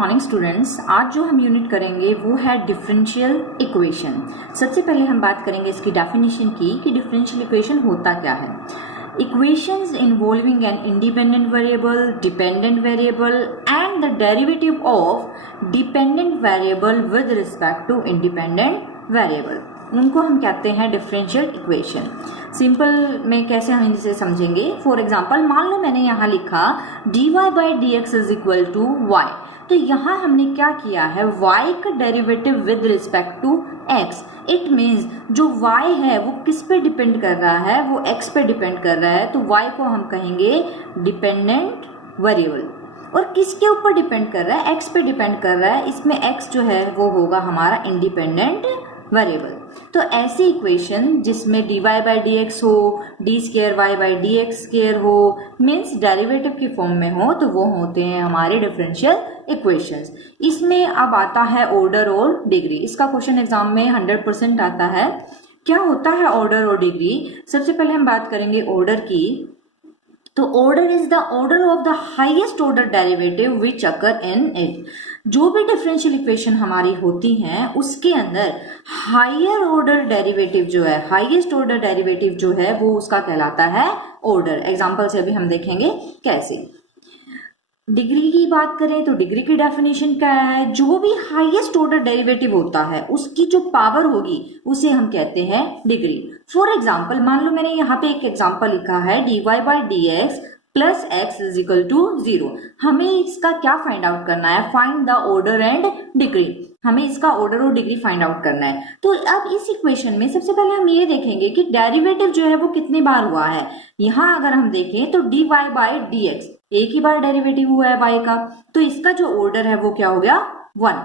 Morning students. आज जो हम यूनिट करेंगे वो है डिफरेंशियल इक्वेशन। सबसे पहले हम बात करेंगे इसकी डेफिनेशन की कि डिफरेंशियल इक्वेशन होता क्या है। Equations involving an independent variable, dependent variable and the derivative of dependent variable with respect to independent variable, उनको हम कहते हैं डिफरेंशियल इक्वेशन। सिंपल में कैसे हम इसे समझेंगे, फॉर एग्जांपल मान लो मैंने यहाँ लिखा dy by D x is equal to y. तो यहाँ हमने क्या किया है, y का derivative with respect to x। It means जो y है वो किस पे डिपेंड कर रहा है, वो x पे डिपेंड कर रहा है। तो y को हम कहेंगे डिपेंडेंट वेरिएबल। और किसके ऊपर डिपेंड कर रहा है, x पे डिपेंड कर रहा है। इसमें x जो है वो होगा हमारा इंडिपेंडेंट वेरिएबल। तो ऐसी इक्वेशन जिसमें dy बाई डी एक्स हो, d square Y by D x square हो, मीन्स डेरिवेटिव की फॉर्म में हो, तो वो होते हैं हमारे डिफरेंशियल इक्वेशंस। इसमें अब आता है ऑर्डर और डिग्री। इसका क्वेश्चन एग्जाम में 100% आता है। क्या होता है ऑर्डर और डिग्री? सबसे पहले हम बात करेंगे ऑर्डर की। तो order is the order of the highest order derivative which occur in it. जो भी डिफरेंशियल इक्वेशन हमारी होती हैं उसके अंदर हायर ऑर्डर डेरिवेटिव जो है, हाईएस्ट ऑर्डर डेरिवेटिव जो है वो उसका कहलाता है ऑर्डर। एग्जांपल से अभी हम देखेंगे कैसे। डिग्री की बात करें तो डिग्री की डेफिनेशन क्या है, जो भी हाईएस्ट ऑर्डर डेरिवेटिव होता है उसकी जो पावर होगी उसे हम कहते हैं डिग्री। फॉर एग्जाम्पल मान लो मैंने यहाँ पे एक एग्जाम्पल लिखा है dy by D x plus x is equal to 0। हमें इसका क्या फाइंड आउट करना है, find the order and degree. हमें इसका ऑर्डर और डिग्री फाइंड आउट करना है। तो अब इस इक्वेशन में सबसे पहले हम ये देखेंगे कि डेरिवेटिव जो है वो कितनी बार हुआ है। यहाँ अगर हम देखें तो dy बाई डी एक्स एक ही बार डेरिवेटिव हुआ है y का, तो इसका जो ऑर्डर है वो क्या हो गया 1।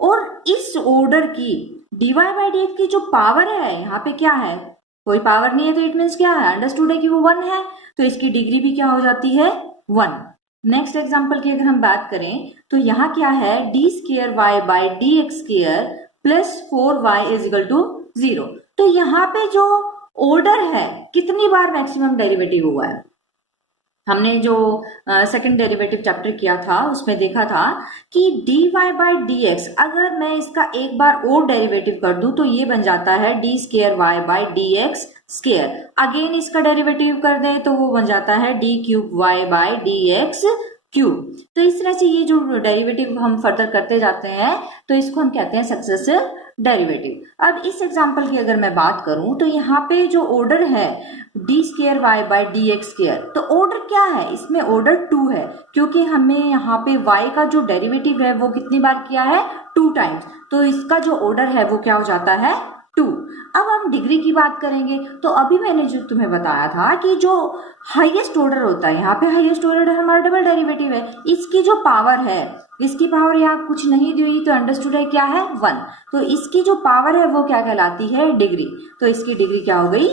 और इस ऑर्डर की dy बाई डी एक्स की जो पावर है, यहाँ पे क्या है, कोई पावर नहीं है, तो इट मीन्स क्या है, अंडरस्टूड है कि वो 1 है, तो इसकी डिग्री भी क्या हो जाती है 1। नेक्स्ट एग्जांपल की अगर हम बात करें तो यहाँ क्या है, d square Y by D x square plus 4y is equal to 0। तो यहाँ पे जो ऑर्डर है कितनी बार मैक्सिमम डेरिवेटिव हुआ है। हमने जो सेकंड डेरिवेटिव चैप्टर किया था उसमें देखा था कि dy बाई डी एक्स अगर मैं इसका एक बार और डेरिवेटिव कर दूं तो ये बन जाता है d square Y by D x square. Again इसका डेरिवेटिव कर दें तो वो बन जाता है d cube y by D x cube. तो इस तरह से ये जो डेरिवेटिव हम फर्दर करते जाते हैं तो इसको हम कहते हैं सक्सेसिव डेरिवेटिव। अब इस एग्जांपल की अगर मैं बात करूं तो यहाँ पे जो ऑर्डर है d square Y by D x square, तो ऑर्डर क्या है, इसमें ऑर्डर 2 है, क्योंकि हमने यहाँ पे y का जो डेरिवेटिव है वो कितनी बार किया है 2 टाइम्स। तो इसका जो ऑर्डर है वो क्या हो जाता है 2। अब हम डिग्री की बात करेंगे तो अभी मैंने जो तुम्हें बताया था कि जो हाईएस्ट ऑर्डर होता है, यहाँ पे हाईएस्ट ऑर्डर हमारा डबल डेरिवेटिव है, इसकी जो पावर है, इसकी पावर यहाँ कुछ नहीं दी हुई तो अंडरस्टूड है क्या है 1। तो इसकी जो पावर है वो क्या कहलाती है डिग्री। तो इसकी डिग्री क्या हो गई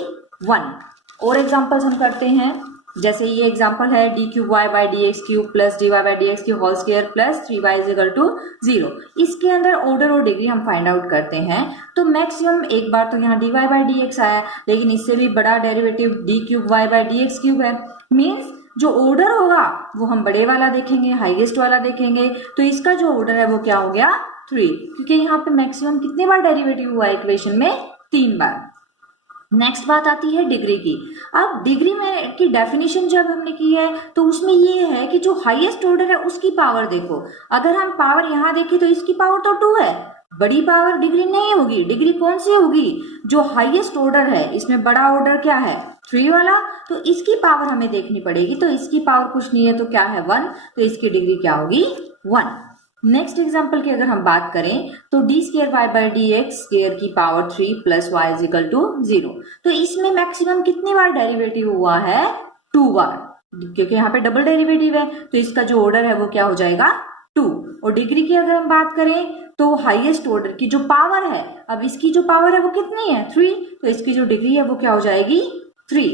1। और एग्जांपल्स हम करते हैं, जैसे ये एग्जांपल है d cube y by D x cube plus d y by D x cube whole square plus 3y is equal to 0। इसके अंदर ऑर्डर और डिग्री हम फाइंड आउट करते हैं। तो मैक्सिमम एक बार तो यहाँ dy बाई डी एक्स आया, लेकिन इससे भी बड़ा derivative d cube y by D x cube है। मीन्स जो ऑर्डर होगा वो हम बड़े वाला देखेंगे, हाईएस्ट वाला देखेंगे। तो इसका जो ऑर्डर है वो क्या हो गया 3, क्योंकि यहाँ पे मैक्सिमम कितनी बार डेरिवेटिव हुआ इक्वेशन में 3 बार। नेक्स्ट बात आती है डिग्री की। अब डिग्री में की डेफिनेशन जब हमने की है तो उसमें ये है कि जो हाईएस्ट ऑर्डर है उसकी पावर देखो। अगर हम पावर यहाँ देखें तो इसकी पावर तो 2 है, बड़ी पावर डिग्री नहीं होगी। डिग्री कौन सी होगी, जो हाईएस्ट ऑर्डर है, इसमें बड़ा ऑर्डर क्या है 3 वाला, तो इसकी पावर हमें देखनी पड़ेगी। तो इसकी पावर कुछ नहीं है तो क्या है 1, तो इसकी डिग्री क्या होगी 1। नेक्स्ट एग्जाम्पल की अगर हम बात करें तो D square Y by D x square की power 3 plus Y is equal to 0। तो इसमें मैक्सिमम कितनी बार डेरिवेटिव हुआ है 2 बार, क्योंकि यहाँ पे डबल डेरिवेटिव है। तो इसका जो ऑर्डर है वो क्या हो जाएगा 2। और डिग्री की अगर हम बात करें तो हाईएस्ट ऑर्डर की जो पावर है, अब इसकी जो पावर है वो कितनी है 3, तो इसकी जो डिग्री है वो क्या हो जाएगी 3।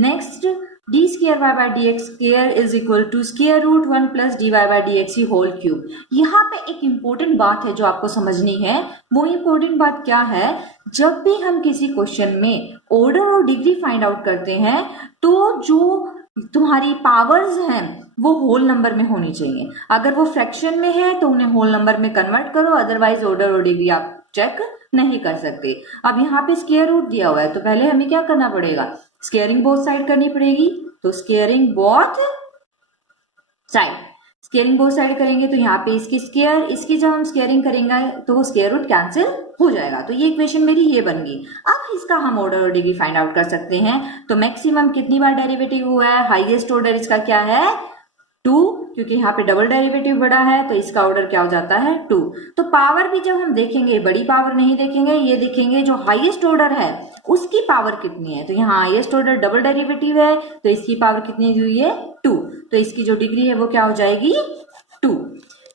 Next d square Y by D x square is equal to square root 1 plus d y by D x whole cube. यहाँ पे एक इंपॉर्टेंट बात है जो आपको समझनी है। वो इंपॉर्टेंट बात क्या है, जब भी हम किसी क्वेश्चन में ऑर्डर और डिग्री फाइंड आउट करते हैं तो जो तुम्हारी पावर्स हैं वो होल नंबर में होनी चाहिए। अगर वो फ्रैक्शन में है तो उन्हें होल नंबर में कन्वर्ट करो, अदरवाइज ऑर्डर और डिग्री आप चेक नहीं कर सकते। अब यहाँ पे स्क्वायर रूट दिया हुआ है तो पहले हमें क्या करना पड़ेगा, स्क्वायरिंग बोथ साइड करनी पड़ेगी। तो squaring both side, squaring both side करेंगे तो यहाँ पे इसकी स्क्वायर, इसकी जब हम स्क्वायरिंग करेंगे तो वो स्क्वायर रूट कैंसिल हो जाएगा। तो ये इक्वेशन मेरी ये बन गई। अब इसका हम ऑर्डर और डिग्री फाइंड आउट कर सकते हैं। तो मैक्सिमम कितनी बार डेरिवेटिव हुआ है, हाईएस्ट ऑर्डर इसका क्या है 2, क्योंकि यहाँ पे डबल डेरिवेटिव बड़ा है तो इसका ऑर्डर क्या हो जाता है 2। तो पावर भी जब हम देखेंगे, बड़ी पावर नहीं देखेंगे, ये देखेंगे जो हाईएस्ट ऑर्डर है उसकी पावर कितनी है। तो यहाँ हाईएस्ट ऑर्डर डबल डेरिवेटिव है तो इसकी पावर कितनी दी हुई है 2, तो इसकी जो डिग्री है वो क्या हो जाएगी 2।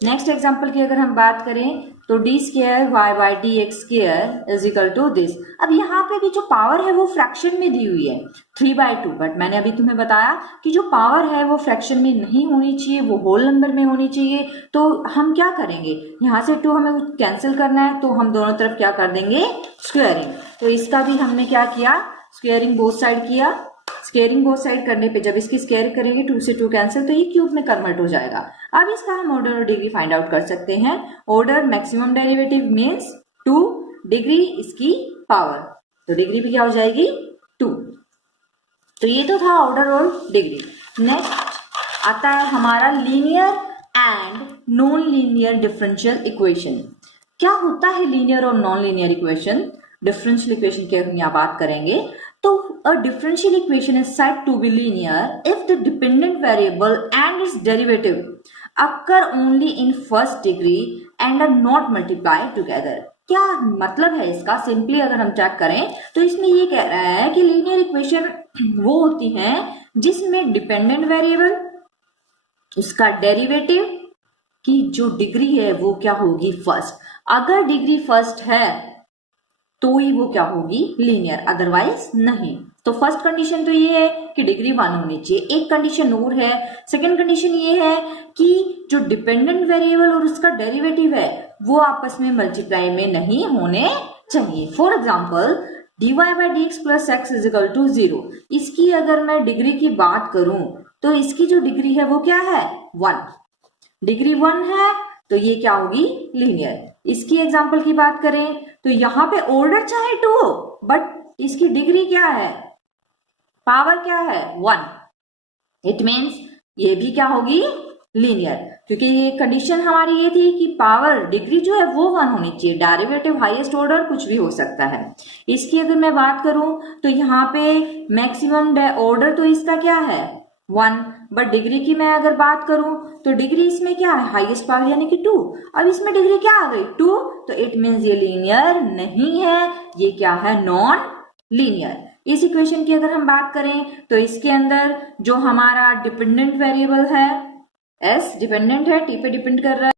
नेक्स्ट एग्जांपल की अगर हम बात करें तो d square y by D x square is equal to this. अब यहाँ पे भी जो पावर है वो फ्रैक्शन में दी हुई है 3/2, बट मैंने अभी तुम्हें बताया कि जो पावर है वो फ्रैक्शन में नहीं होनी चाहिए, वो होल नंबर में होनी चाहिए। तो हम क्या करेंगे, यहाँ से 2 हमें कैंसिल करना है तो हम दोनों तरफ क्या कर देंगे स्क्वायरिंग। तो इसका भी हमने क्या किया, स्क्वायरिंग बोथ साइड किया। स्क्वायरिंग बोथ साइड करने पे जब इसकी स्क्वायर करेंगे 2 से 2 कैंसिल तो ये क्यूब में कन्वर्ट हो जाएगा। अब इसका हम ऑर्डर और डिग्री फाइंड आउट कर सकते हैं। Order maximum derivative means 2, degree इसकी पावर, तो डिग्री भी क्या हो जाएगी 2। तो ये तो था ऑर्डर और डिग्री। नेक्स्ट आता है हमारा linear and non linear differential equation. क्या होता है लीनियर और non linear equation, differential equation की हम यहाँ बात करेंगे तो a differential equation is said to be linear if the dependent variable and its derivative occur only in first degree and are not multiplied together। क्या मतलब है इसका, सिंपली अगर हम चेक करें तो इसमें ये कह रहा है कि लीनियर इक्वेशन वो होती है जिसमें डिपेंडेंट वेरिएबल, उसका डेरिवेटिव की जो डिग्री है वो क्या होगी फर्स्ट। अगर डिग्री फर्स्ट है तो ही वो क्या होगी लीनियर, अदरवाइज नहीं। तो फर्स्ट कंडीशन तो ये है कि डिग्री 1 होनी चाहिए। एक कंडीशन और है, सेकंड कंडीशन ये है कि जो डिपेंडेंट वेरिएबल और उसका डेरिवेटिव है वो आपस में मल्टीप्लाई में नहीं होने चाहिए। For example dy by D x plus x is equal to 0, इसकी अगर मैं डिग्री की बात करूं तो इसकी जो डिग्री है वो क्या है 1, डिग्री 1 है तो ये क्या होगी लीनियर। इसकी एग्जाम्पल की बात करें तो यहाँ पे ऑर्डर चाहे 2 हो बट इसकी डिग्री क्या है, पावर क्या है 1, इट मीन्स ये भी क्या होगी लीनियर, क्योंकि ये कंडीशन हमारी ये थी कि पावर डिग्री जो है वो 1 होनी चाहिए, डेरिवेटिव हाईएस्ट ऑर्डर कुछ भी हो सकता है। इसकी अगर मैं बात करूं तो यहाँ पे मैक्सिमम ऑर्डर तो इसका क्या है 1, बट डिग्री की मैं अगर बात करूं तो डिग्री इसमें क्या है हाईएस्ट पावर यानी कि 2। अब इसमें डिग्री क्या आ गई 2, तो इट मीन्स ये लीनियर नहीं है, ये क्या है नॉन लीनियर। इस इक्वेशन की अगर हम बात करें तो इसके अंदर जो हमारा डिपेंडेंट वेरिएबल है एस डिपेंडेंट है, टी पे डिपेंड कर रहा है,